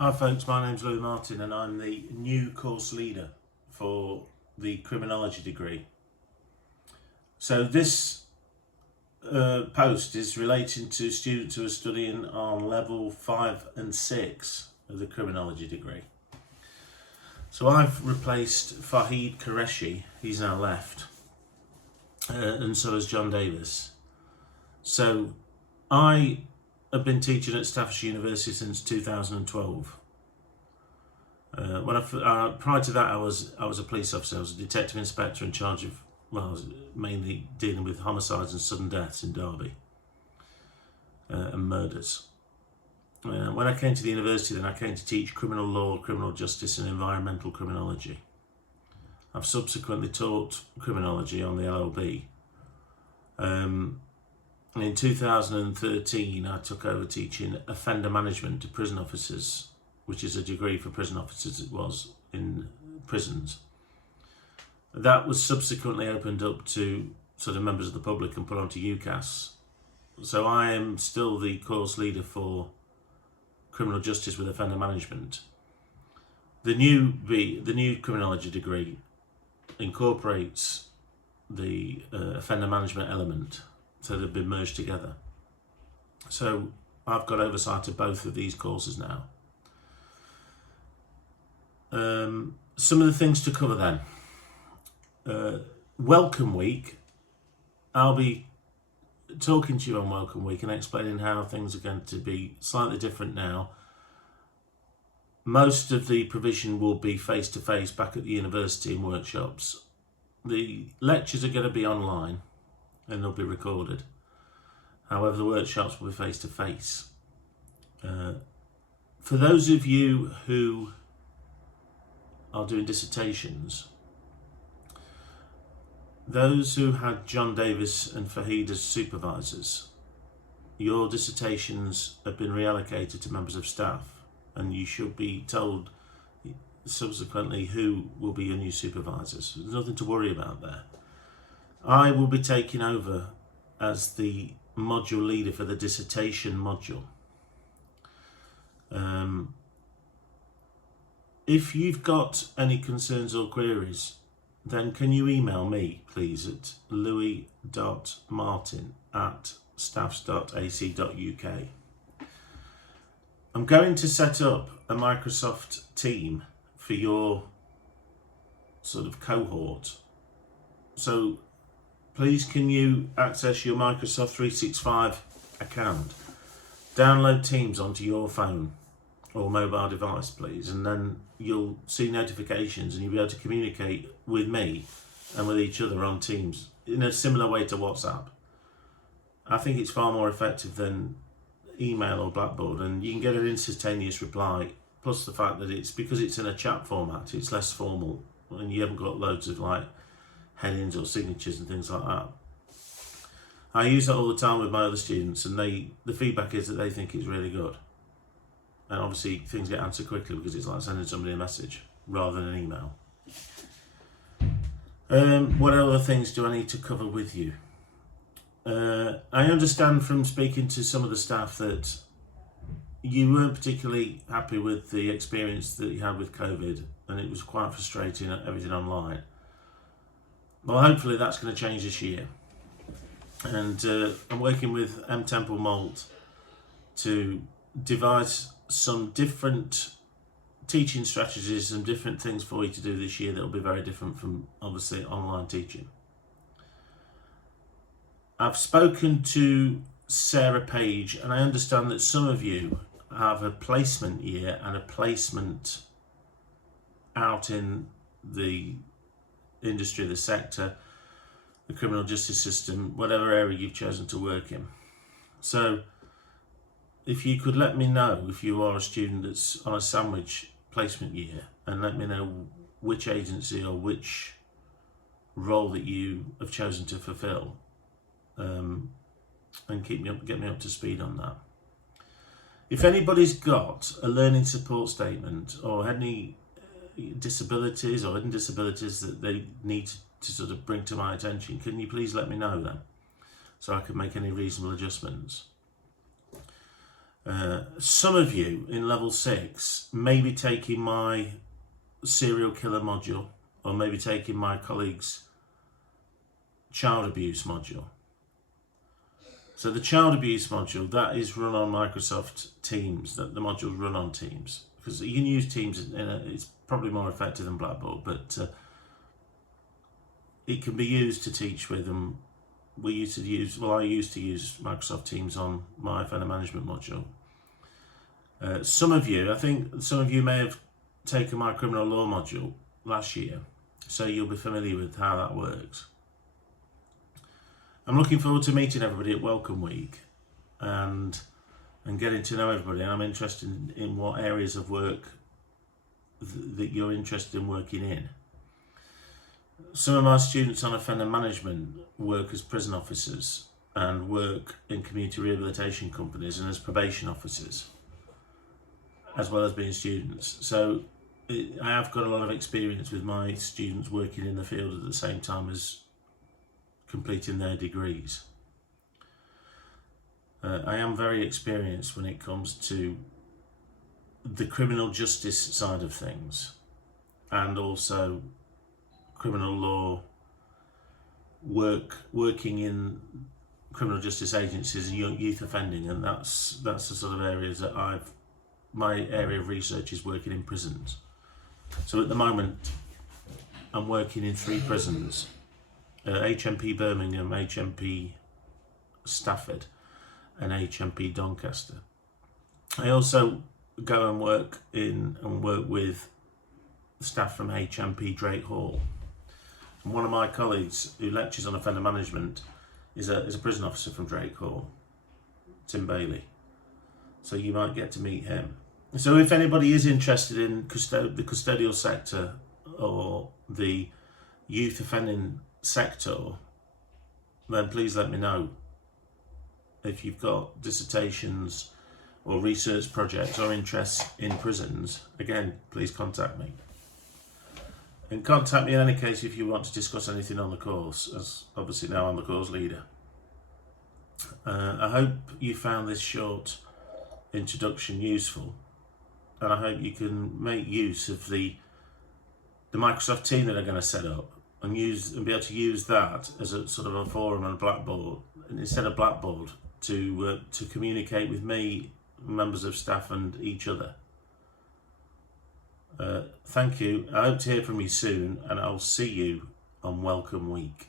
Hi folks, my name's Louis Martin and I'm the new course leader for the criminology degree. So this post is relating to students who are studying on level 5 and 6 of the criminology degree. So I've replaced Fahid Qureshi, he's now left, and so has John Davis. So I have been teaching at Staffordshire University since 2012. Prior to that, I was a police officer. I was a detective inspector in charge of, I was mainly dealing with homicides and sudden deaths in Derby and murders. When I came to the university, then I came to teach criminal law, criminal justice, and environmental criminology. I've subsequently taught criminology on the LLB. And in 2013, I took over teaching offender management to prison officers, which is a degree for prison officers, it was, in prisons. That was subsequently opened up to sort of members of the public and put onto UCAS. So I am still the course leader for criminal justice with offender management. The new criminology degree incorporates the offender management element, so they've been merged together. So I've got oversight of both of these courses now. Some of the things to cover then. Welcome Week. I'll be talking to you on Welcome Week and explaining how things are going to be slightly different now. Most of the provision will be face-to-face back at the university in workshops. The lectures are going to be online and they'll be recorded. However, the workshops will be face-to-face. For those of you who are doing dissertations, those who had John Davis and Fahid as supervisors, your dissertations have been reallocated to members of staff and you should be told subsequently who will be your new supervisors. There's nothing to worry about there. I will be taking over as the module leader for the dissertation module. If you've got any concerns or queries, then can you email me, please, at louis.martin@staffs.ac.uk. I'm going to set up a Microsoft team for your sort of cohort. So please can you access your Microsoft 365 account, download Teams onto your phone or mobile device, please, and then you'll see notifications and you'll be able to communicate with me and with each other on Teams in a similar way to WhatsApp. I think it's far more effective than email or Blackboard, and you can get an instantaneous reply, plus the fact that because it's in a chat format, it's less formal and you haven't got loads of like headings or signatures and things like that. I use that all the time with my other students and the feedback is that they think it's really good. And obviously things get answered quickly because it's like sending somebody a message rather than an email. What other things do I need to cover with you? I understand from speaking to some of the staff that you weren't particularly happy with the experience that you had with COVID and it was quite frustrating, everything online. Well, hopefully that's going to change this year. And I'm working with M Temple Malt to devise some different teaching strategies and different things for you to do this year that will be very different from obviously online teaching. I've spoken to Sarah Page and I understand that some of you have a placement year and a placement out in the industry, the sector, the criminal justice system, whatever area you've chosen to work in. So if you could let me know if you are a student that's on a sandwich placement year and let me know which agency or which role that you have chosen to fulfill, and get me up to speed on that. If anybody's got a learning support statement or any disabilities or hidden disabilities that they need to sort of bring to my attention, can you please let me know then so I can make any reasonable adjustments? Some of you in level 6 may be taking my serial killer module, or maybe taking my colleague's child abuse module. So the child abuse module, that is run on Microsoft Teams, that the modules run on Teams, because you can use Teams it's probably more effective than Blackboard, but it can be used to teach with them. I used to use Microsoft Teams on my offender management module. I think some of you may have taken my criminal law module last year, so you'll be familiar with how that works. I'm looking forward to meeting everybody at Welcome Week and getting to know everybody. And I'm interested in what areas of work that you're interested in working in. Some of my students on offender management work as prison officers and work in community rehabilitation companies and as probation officers, as well as being students. So I have got a lot of experience with my students working in the field at the same time as completing their degrees. I am very experienced when it comes to the criminal justice side of things, and also criminal law working in criminal justice agencies and youth offending, and that's the sort of areas that my area of research is working in prisons. So at the moment I'm working in 3 prisons, HMP Birmingham, HMP Stafford and HMP Doncaster. I also go and work with staff from HMP Drake Hall. And one of my colleagues who lectures on offender management is a prison officer from Drake Hall, Tim Bailey. So you might get to meet him. So if anybody is interested in the custodial sector or the youth offending sector, then please let me know. If you've got dissertations or research projects or interests in prisons, again, please contact me. And contact me in any case if you want to discuss anything on the course, as obviously now I'm the course leader. I hope you found this short introduction useful, and I hope you can make use of the Microsoft team that I'm going to set up and be able to use that as a sort of a forum and a Blackboard, and instead of Blackboard to communicate with me, members of staff and each other. Thank you. I hope to hear from you soon, and I'll see you on Welcome Week.